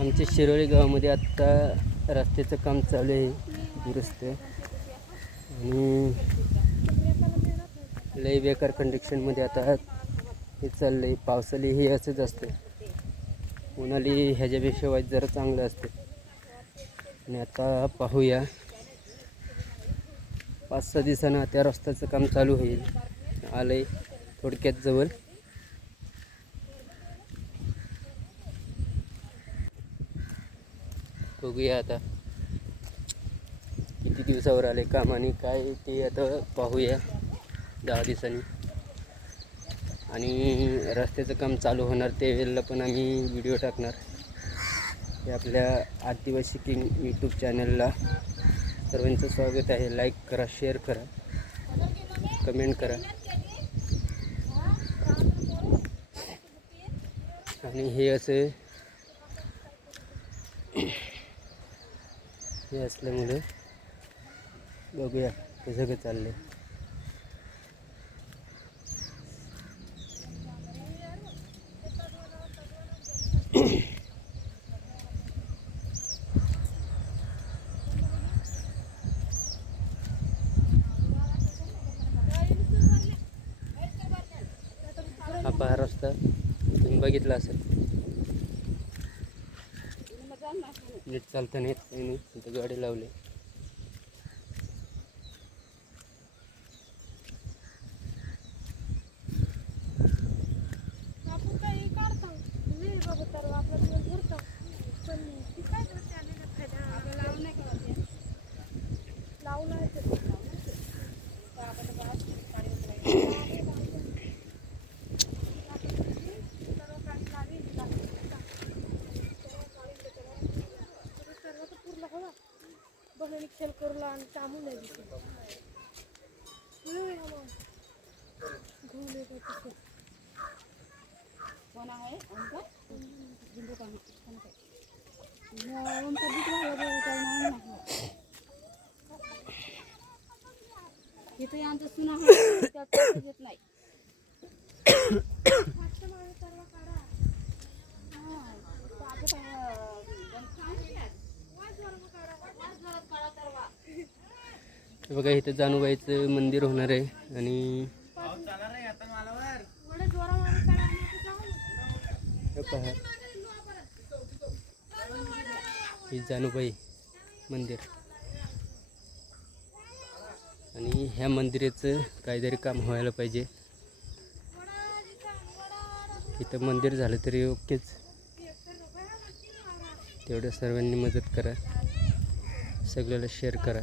आमच्या शिरोळी गावामध्ये आत्ता रस्त्याचं काम चालू आहे, दुरुस्त. आणि लई बेकार कंडिशनमध्ये आता हे चाललं आहे. पावसाळी हे असंच असतं, उन्हाळी ह्याच्यापेक्षा वाईट जरा चांगलं असतं. आणि आता पाहूया, 5-6 दिवसानं त्या रस्त्याचं काम चालू होईल. आलं आहे थोडक्यात जवळ. बघूया आता किती दिवसावर आले काम आणि काय ते आता पाहूया 10 दिवसांनी. आणि रस्त्याचं काम चालू होणार त्यावेळेला पण आम्ही व्हिडिओ टाकणार. हे आपल्या आदिवासी किंग यूट्यूब चॅनलला सर्वांचं स्वागत आहे. लाईक करा, शेअर करा, कमेंट करा. आणि हे असं हे असल्यामुळे बघूया कसं काय चाललंय. हा पहा रस्ता तुम्ही बघितला असेल. नीट चालता नाही काही नाही, इथं गाडी लावली. खेळ करू आणि चामून नाही इथे आमचं सुना येत नाही. बघा इथं जानूबाईचं मंदिर होणार आहे. आणि पहा ही जानूबाई मंदिर. आणि ह्या मंदिराचं काहीतरी काम व्हायला पाहिजे. इथं मंदिर झालं तरी ओकेच. तेवढं सर्वांनी मदत करा, सगळ्याला शेअर करा.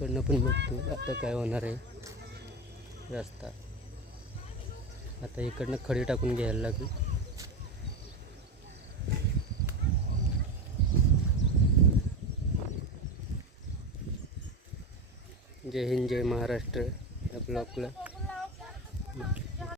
इकडनं पण बघतो आता काय होणार आहे. रस्ता आता इकडनं खडी टाकून घ्यायला लागेल. जय हिंद, जय महाराष्ट्र. या ब्लॉगला